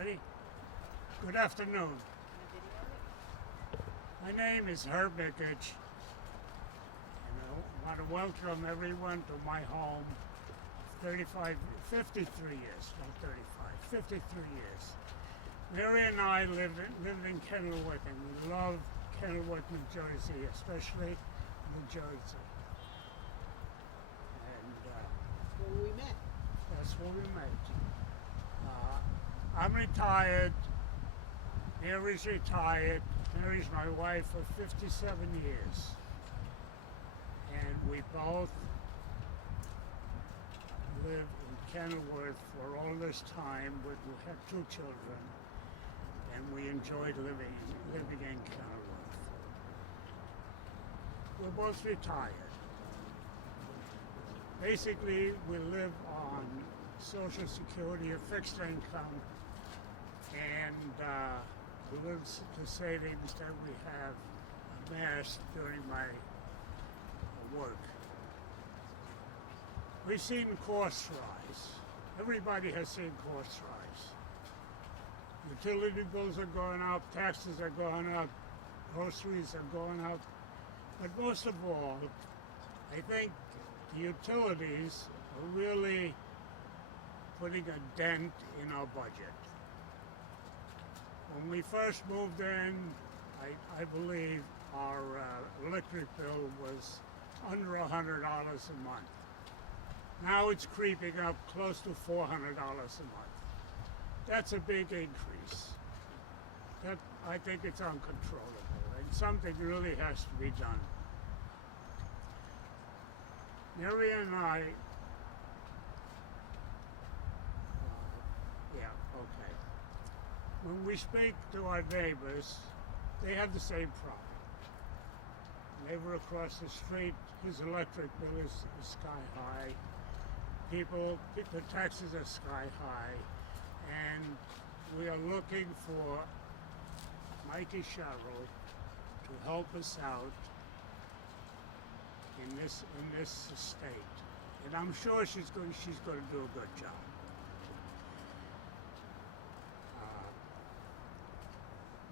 Ready? Good afternoon. My name is Herb Mikie, and I want to welcome everyone to my home. 53 years, not 35, 53 years. Mary and I lived in Kenilworth, and we love Kenilworth, New Jersey, especially New Jersey. And That's where we met. that's where we met. I'm retired. Mary's retired. Mary's my wife for 57 years. And we both lived in Kenilworth for all this time. We had 2 children, and we enjoyed living in Kenilworth. We're both retired. Basically, we live on Social Security, a fixed income, and we live the savings that we have amassed during my work. We've seen costs rise. Everybody has seen costs rise. Utility bills are going up, taxes are going up, groceries are going up. But most of all, I think the utilities are really putting a dent in our budget. When we first moved in, I believe our electric bill was under $100 a month. Now it's creeping up close to $400 a month. That's a big increase. I think it's uncontrollable, and something really has to be done. Mary and I, when we speak to our neighbors, they have the same problem. Neighbor across the street, his electric bill is sky high. The taxes are sky high, and we are looking for Mikie Sherrill to help us out in this state, and I'm sure she's going to do a good job.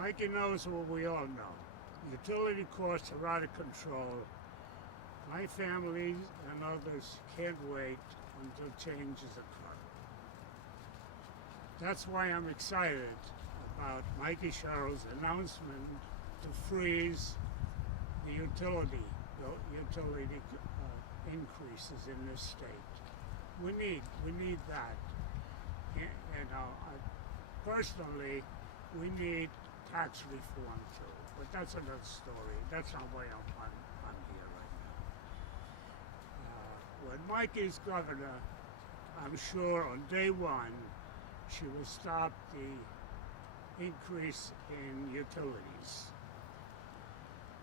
Mikie knows what we all know. Utility costs are out of control. My family and others can't wait until changes occur. That's why I'm excited about Mikie Sherrill's announcement to freeze the utility increases in this state. We need that. Personally, we need tax reform too, but that's another story. That's not why I'm here right now. When Mikie's governor, I'm sure on day one, she will stop the increase in utilities.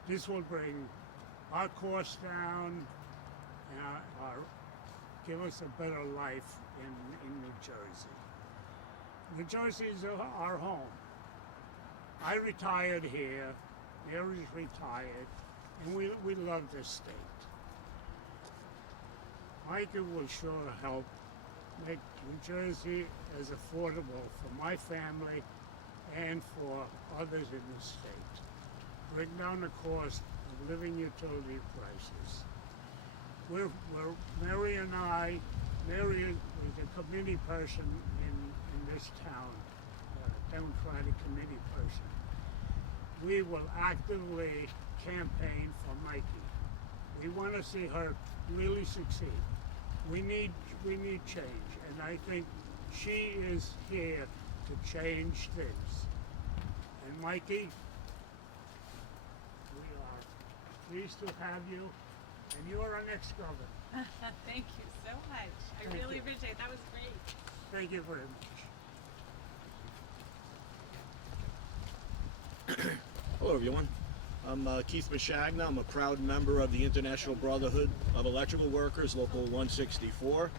This will bring our costs down and give us a better life in New Jersey. New Jersey is our home. I retired here, Mary's retired, and we love this state. Mikie will sure help make New Jersey as affordable for my family and for others in the state. Bring down the cost of living utility prices. Mary and I, Mary is a committee person in this town, Democratic committee person. We will actively campaign for Mikie. We want to see her really succeed. We need change, and I think she is here to change things. And Mikie, we are pleased to have you, and you are our next governor. Thank you so much. I really appreciate it. That was great. Thank you very much. Hello everyone, I'm Keith Mashagna. I'm a proud member of the International Brotherhood of Electrical Workers, Local 164.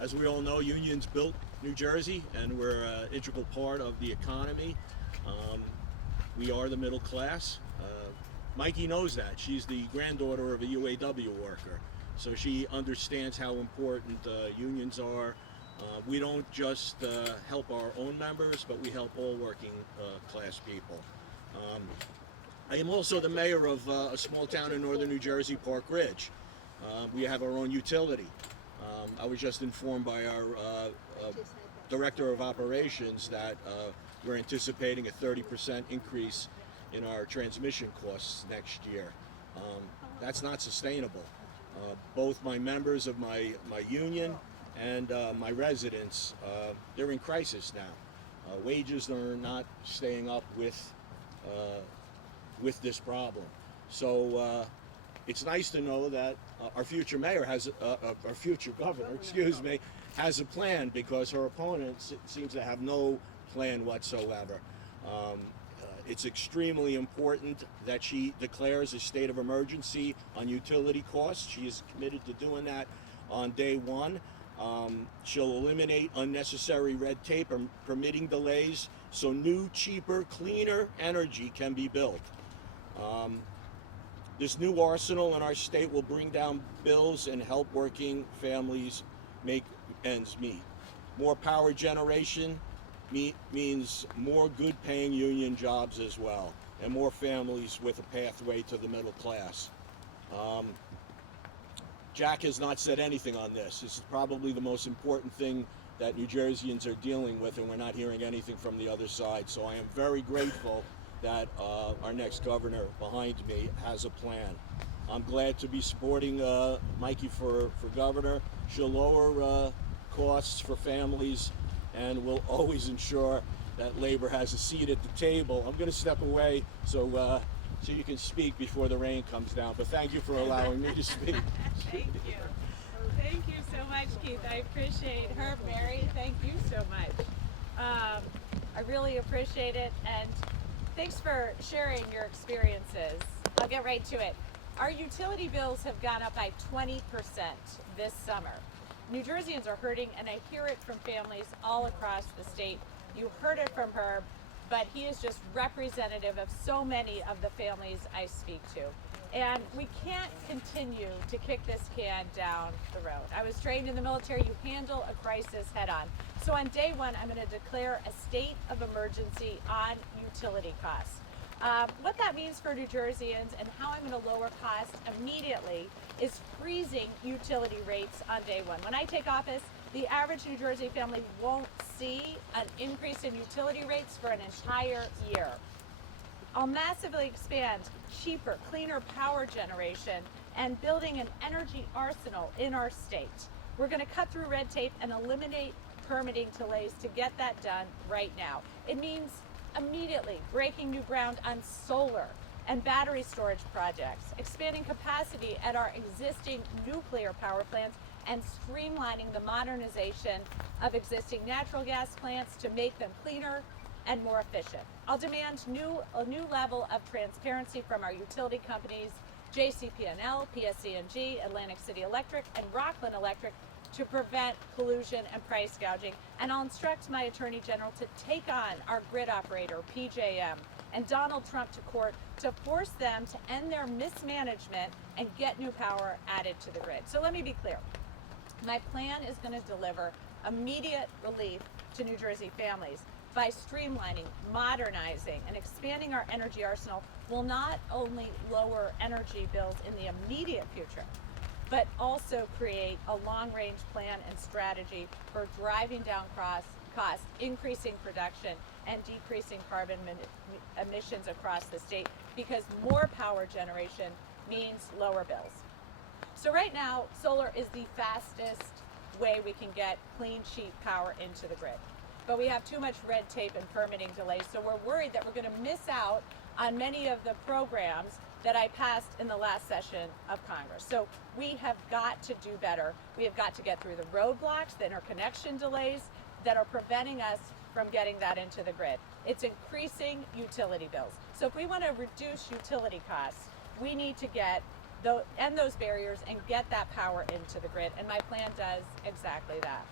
As we all know, unions built New Jersey, and we're an integral part of the economy. We are the middle class. Mikie knows that. She's the granddaughter of a UAW worker, so she understands how important unions are We don't just help our own members, but we help all working class people. I am also the mayor of a small town in northern New Jersey, Park Ridge. We have our own utility. I was just informed by our director of operations that we're anticipating a 30% increase in our transmission costs next year. That's not sustainable. Both my members of my union and my residents, they're in crisis now. Wages are not staying up with this problem. So it's nice to know that our future mayor has, our future governor, excuse me, has a plan, because her opponent seems to have no plan whatsoever. It's extremely important that she declares a state of emergency on utility costs. She is committed to doing that on day one. She'll eliminate unnecessary red tape and permitting delays so new, cheaper, cleaner energy can be built. This new arsenal in our state will bring down bills and help working families make ends meet. More power generation means more good-paying union jobs as well, and more families with a pathway to the middle class. Jack has not said anything on this. This is probably the most important thing that New Jerseyans are dealing with, and we're not hearing anything from the other side. So I am very grateful that our next governor behind me has a plan. I'm glad to be supporting Mikie for governor. She'll lower costs for families and will always ensure that labor has a seat at the table. I'm going to step away so you can speak before the rain comes down, but thank you for allowing me to speak. Thank you. Thank you so much, Keith. I appreciate her. Mary, thank you so much. I really appreciate it, and thanks for sharing your experiences. I'll get right to it. Our utility bills have gone up by 20% this summer. New Jerseyans are hurting, and I hear it from families all across the state. You heard it from Herb, but he is just representative of so many of the families I speak to. And we can't continue to kick this can down the road. I was trained in the military, you handle a crisis head on. So on day one, I'm going to declare a state of emergency on utility costs. What that means for New Jerseyans and how I'm going to lower costs immediately is freezing utility rates on day one. When I take office, the average New Jersey family won't see an increase in utility rates for an entire year. I'll massively expand cheaper, cleaner power generation and building an energy arsenal in our state. We're going to cut through red tape and eliminate permitting delays to get that done right now. It means immediately breaking new ground on solar and battery storage projects, expanding capacity at our existing nuclear power plants, and streamlining the modernization of existing natural gas plants to make them cleaner and more efficient. I'll demand a new level of transparency from our utility companies, JCP&L, PSE&G, Atlantic City Electric, and Rockland Electric, to prevent collusion and price gouging. And I'll instruct my Attorney General to take on our grid operator, PJM, and Donald Trump to court to force them to end their mismanagement and get new power added to the grid. So let me be clear. My plan is going to deliver immediate relief to New Jersey families by streamlining, modernizing, and expanding our energy arsenal. Will not only lower energy bills in the immediate future, but also create a long-range plan and strategy for driving down costs, increasing production, and decreasing carbon emissions across the state, because more power generation means lower bills. So right now, solar is the fastest way we can get clean, cheap power into the grid. But we have too much red tape and permitting delays, so we're worried that we're going to miss out on many of the programs that I passed in the last session of Congress. So we have got to do better. We have got to get through the roadblocks, the interconnection delays that are preventing us from getting that into the grid. It's increasing utility bills. So if we want to reduce utility costs, we need to end those barriers and get that power into the grid. And my plan does exactly that.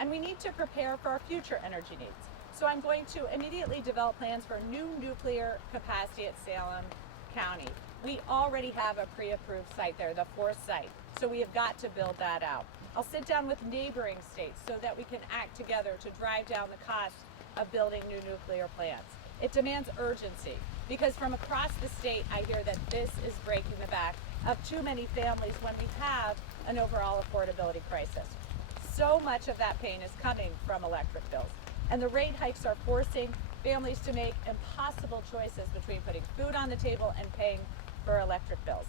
And we need to prepare for our future energy needs. So I'm going to immediately develop plans for new nuclear capacity at Salem County. We already have a pre-approved site there, the fourth site. So we have got to build that out. I'll sit down with neighboring states so that we can act together to drive down the cost of building new nuclear plants. It demands urgency because from across the state, I hear that this is breaking the back of too many families when we have an overall affordability crisis. So much of that pain is coming from electric bills. And the rate hikes are forcing families to make impossible choices between putting food on the table and paying for electric bills.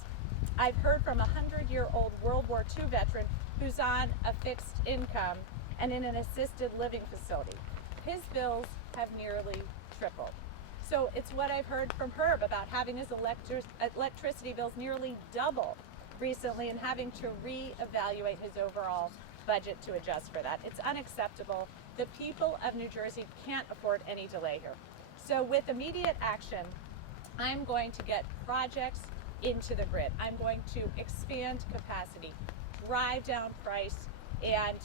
I've heard from a 100-year-old World War II veteran who's on a fixed income and in an assisted living facility. His bills have nearly tripled. So it's what I've heard from Herb about having his electricity bills nearly double recently and having to reevaluate his overall budget to adjust for that. It's unacceptable. The people of New Jersey can't afford any delay here. So with immediate action, I'm going to get projects into the grid. I'm going to expand capacity, drive down price, and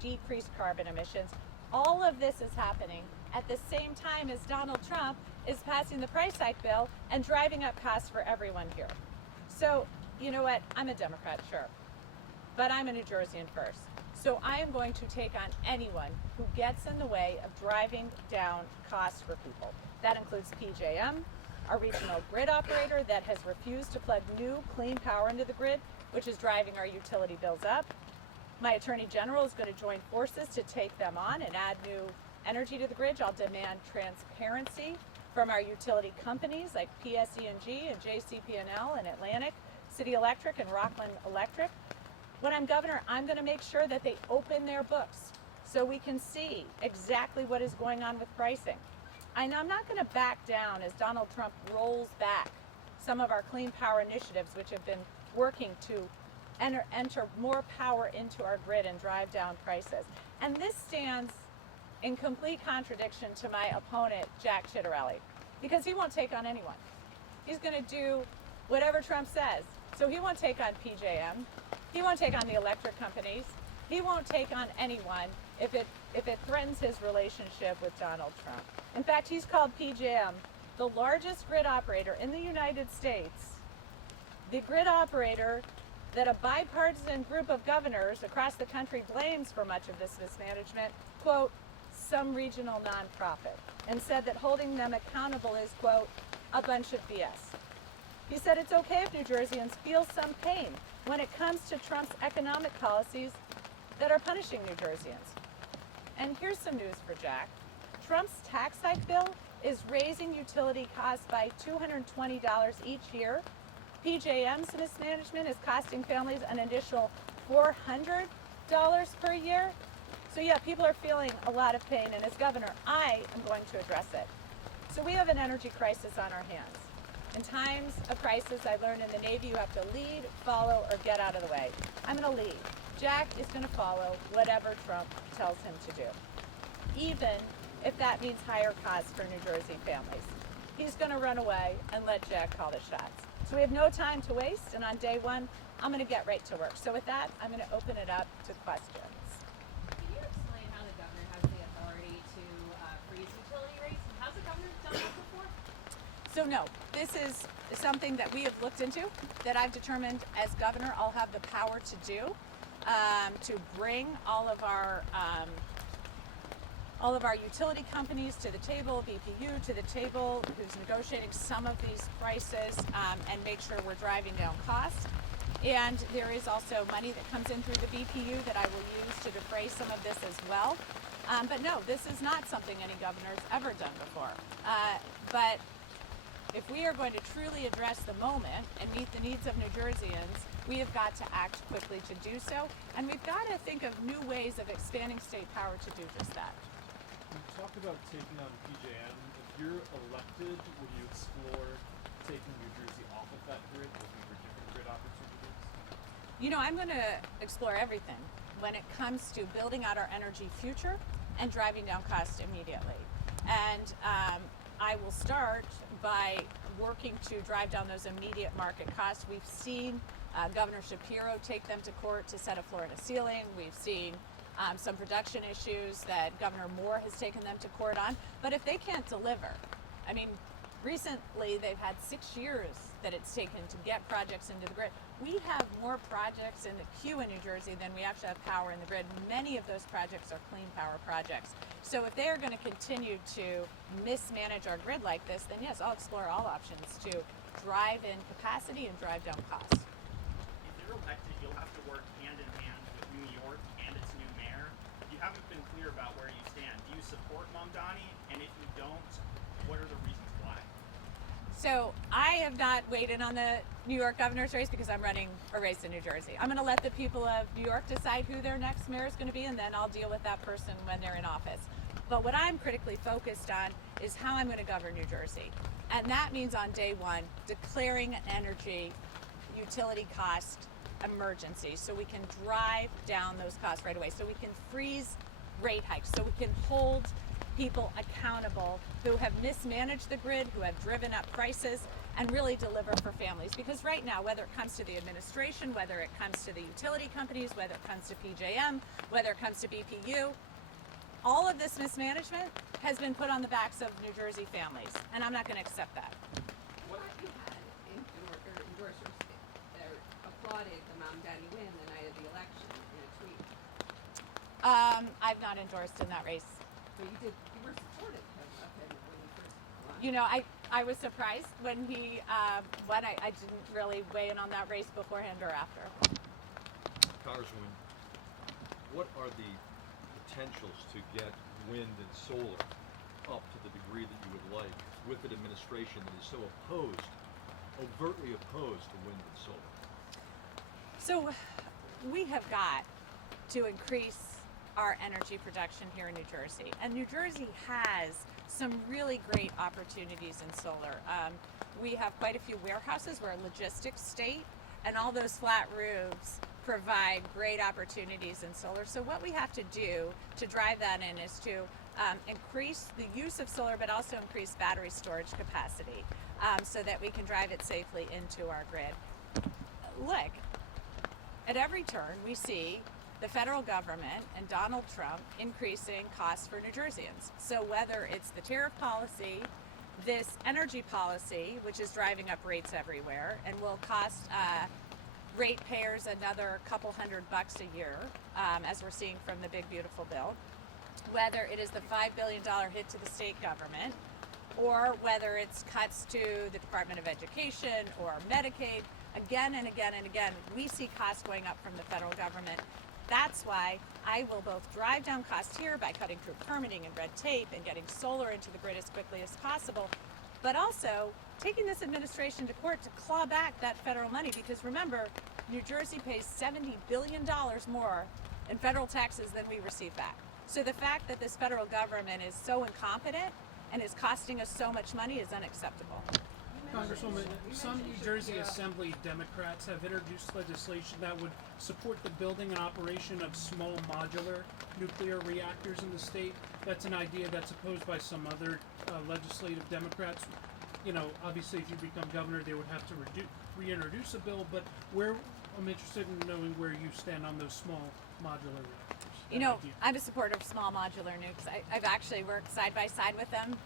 decrease carbon emissions. All of this is happening at the same time as Donald Trump is passing the price hike bill and driving up costs for everyone here. So, you know what? I'm a Democrat, sure, but I'm a New Jerseyan first. So I am going to take on anyone who gets in the way of driving down costs for people. That includes PJM, our regional grid operator that has refused to plug new clean power into the grid, which is driving our utility bills up. My Attorney General is going to join forces to take them on and add new energy to the grid. I'll demand transparency from our utility companies like PSE&G and JCP&L and Atlantic City Electric and Rockland Electric. When I'm governor, I'm going to make sure that they open their books so we can see exactly what is going on with pricing. And I'm not going to back down as Donald Trump rolls back some of our clean power initiatives, which have been working to enter more power into our grid and drive down prices. And this stands in complete contradiction to my opponent, Jack Ciattarelli, because he won't take on anyone. He's going to do whatever Trump says. So he won't take on PJM. He won't take on the electric companies. He won't take on anyone if it threatens his relationship with Donald Trump. In fact, he's called PJM the largest grid operator in the United States, the grid operator that a bipartisan group of governors across the country blames for much of this mismanagement, quote, some regional nonprofit, and said that holding them accountable is, quote, a bunch of BS. He said it's okay if New Jerseyans feel some pain when it comes to Trump's economic policies that are punishing New Jerseyans. And here's some news for Jack. Trump's tax hike bill is raising utility costs by $220 each year. PJM's mismanagement is costing families an additional $400 per year. So yeah, people are feeling a lot of pain, and as governor, I am going to address it. So we have an energy crisis on our hands. In times of crisis, I learned in the Navy, you have to lead, follow, or get out of the way. I'm going to lead. Jack is going to follow whatever Trump tells him to do, even if that means higher costs for New Jersey families. He's going to run away and let Jack call the shots. So we have no time to waste, and on day one, I'm going to get right to work. So with that, I'm going to open it up to questions. Can you explain how the governor has the authority to freeze utility rates? And has the governor done this before? So no, this is something that we have looked into, that I've determined as governor I'll have the power to do, to bring all of our utility companies to the table, BPU to the table, who's negotiating some of these prices, and make sure we're driving down costs. And there is also money that comes in through the BPU that I will use to defray some of this as well. But no, this is not something any governor's ever done before. But if we are going to truly address the moment and meet the needs of New Jerseyans, we have got to act quickly to do so. And we've got to think of new ways of expanding state power to do just that. You talked about taking on PJM. If you're elected, would you explore taking New Jersey off of that grid, looking for different grid opportunities? You know, I'm going to explore everything when it comes to building out our energy future and driving down costs immediately. And I will start by working to drive down those immediate market costs. We've seen Governor Shapiro take them to court to set a floor and a ceiling. We've seen some production issues that Governor Moore has taken them to court on. But if they can't deliver, I mean, recently they've had 6 years that it's taken to get projects into the grid. We have more projects in the queue in New Jersey than we actually have power in the grid. Many of those projects are clean power projects. So if they are going to continue to mismanage our grid like this, then yes, I'll explore all options to drive in capacity and drive down costs. If you're elected, you'll have to work hand in hand with New York and its new mayor. You haven't been clear about where you stand. Do you support Mamdani? And if you don't, what are the reasons why? So I have not weighed in on the New York governor's race because I'm running a race in New Jersey. I'm going to let the people of New York decide who their next mayor is going to be, and then I'll deal with that person when they're in office. But what I'm critically focused on is how I'm going to govern New Jersey. And that means on day one, declaring an energy utility cost emergency so we can drive down those costs right away, so we can freeze rate hikes, so we can hold people accountable who have mismanaged the grid, who have driven up prices, and really deliver for families. Because right now, whether it comes to the administration, whether it comes to the utility companies, whether it comes to PJM, whether it comes to BPU, all of this mismanagement has been put on the backs of New Jersey families, and I'm not going to accept that. What have you had endorsers that applauded the Mamdani win the night of the election in a tweet? I've not endorsed in that race. But you were supportive of him when he first won. You know, I was surprised when he won. I didn't really weigh in on that race beforehand or after. Congresswoman, what are the potentials to get wind and solar up to the degree that you would like with an administration that is so overtly opposed to wind and solar? So we have got to increase our energy production here in New Jersey. And New Jersey has some really great opportunities in solar. We have quite a few warehouses. We're a logistics state, and all those flat roofs provide great opportunities in solar. So what we have to do to drive that in is to increase the use of solar, but also increase battery storage capacity so that we can drive it safely into our grid. Look, at every turn we see the federal government and Donald Trump increasing costs for New Jerseyans. So whether it's the tariff policy, this energy policy, which is driving up rates everywhere and will cost ratepayers another couple $100 a year, as we're seeing from the big beautiful bill, whether it is the $5 billion hit to the state government, or whether it's cuts to the Department of Education or Medicaid, again and again and again, we see costs going up from the federal government. That's why I will both drive down costs here by cutting through permitting and red tape and getting solar into the grid as quickly as possible, but also taking this administration to court to claw back that federal money, because remember, New Jersey pays $70 billion more in federal taxes than we receive back. So the fact that this federal government is so incompetent and is costing us so much money is unacceptable. Congresswoman, some New Jersey Assembly Democrats have introduced legislation that would support the building and operation of small modular nuclear reactors in the state. That's an idea that's opposed by some other legislative Democrats. You know, obviously if you become governor, they would have to reintroduce a bill, but I'm interested in knowing where you stand on those small modular reactors. You know, I'm a supporter of small modular nukes. I've actually worked side by side with them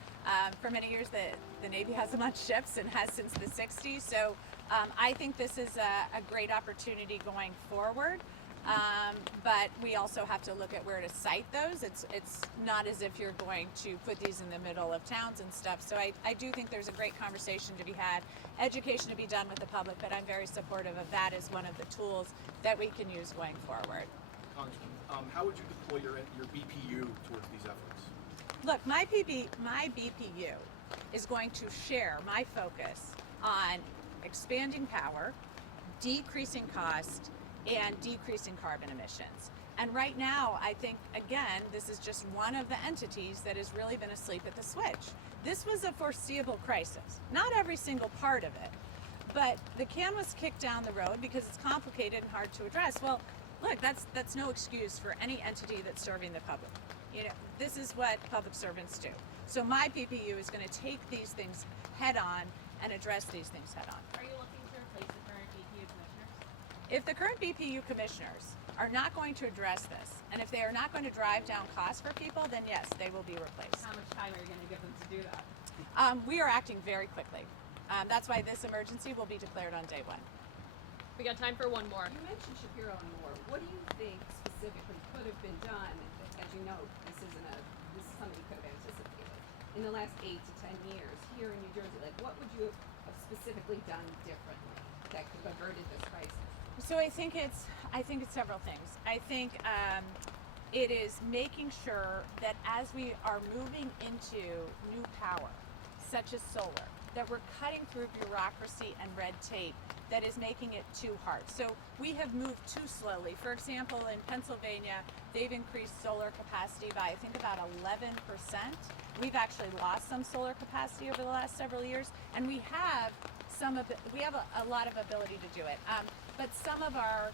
for many years. The Navy has them on ships and has since the 60s. So I think this is a great opportunity going forward. But we also have to look at where to site those. It's not as if you're going to put these in the middle of towns and stuff. So I do think there's a great conversation to be had, education to be done with the public, but I'm very supportive of that as one of the tools that we can use going forward. Congressman, how would you deploy your BPU towards these efforts? Look, my BPU is going to share my focus on expanding power, decreasing cost, and decreasing carbon emissions. And right now, I think, again, this is just one of the entities that has really been asleep at the switch. This was a foreseeable crisis, not every single part of it, but the can was kicked down the road because it's complicated and hard to address. Well, look, that's no excuse for any entity that's serving the public. You know, this is what public servants do. So my PPU is going to take these things head on and address these things head on. Are you looking to replace the current BPU commissioners? If the current BPU commissioners are not going to address this, And if they are not going to drive down costs for people, then yes, they will be replaced. How much time are you going to give them to do that? We are acting very quickly. That's why this emergency will be declared on day one. We got time for one more. You mentioned Shapiro and Moore. What do you think specifically could have been done? As you know, this is something you could have anticipated in the last 8 to 10 years here in New Jersey. Like, what would you have specifically done differently that could have averted this crisis? So I think it's several things. I think it is making sure that as we are moving into new power, such as solar, that we're cutting through bureaucracy and red tape that is making it too hard. So we have moved too slowly. For example, in Pennsylvania, they've increased solar capacity by I think about 11%. We've actually lost some solar capacity over the last several years, and we have a lot of ability to do it. But some of our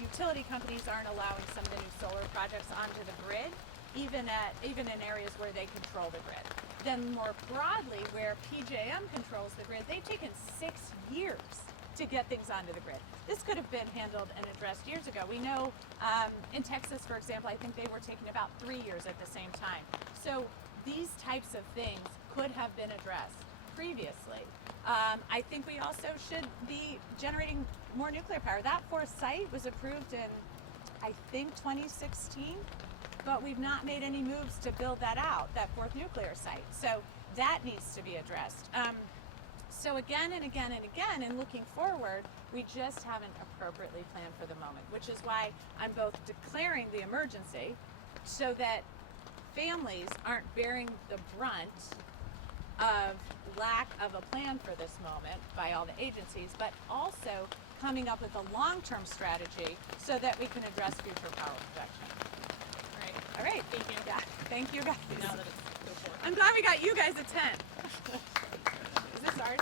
utility companies aren't allowing some of the new solar projects onto the grid, even in areas where they control the grid. Then more broadly, where PJM controls the grid, they've taken 6 years to get things onto the grid. This could have been handled and addressed years ago. We know in Texas, for example, I think they were taking about 3 years at the same time. So these types of things could have been addressed previously. I think we also should be generating more nuclear power. That fourth site was approved in, I think, 2016, but we've not made any moves to build that out, that fourth nuclear site. So that needs to be addressed. So again and again and again, and looking forward, we just haven't appropriately planned for the moment, which is why I'm both declaring the emergency so that families aren't bearing the brunt of lack of a plan for this moment by all the agencies, but also coming up with a long-term strategy so that we can address future power production. All right. Thank you. Yeah. Thank you guys. Now that it's so short. I'm glad we got you guys a tent. Is this ours?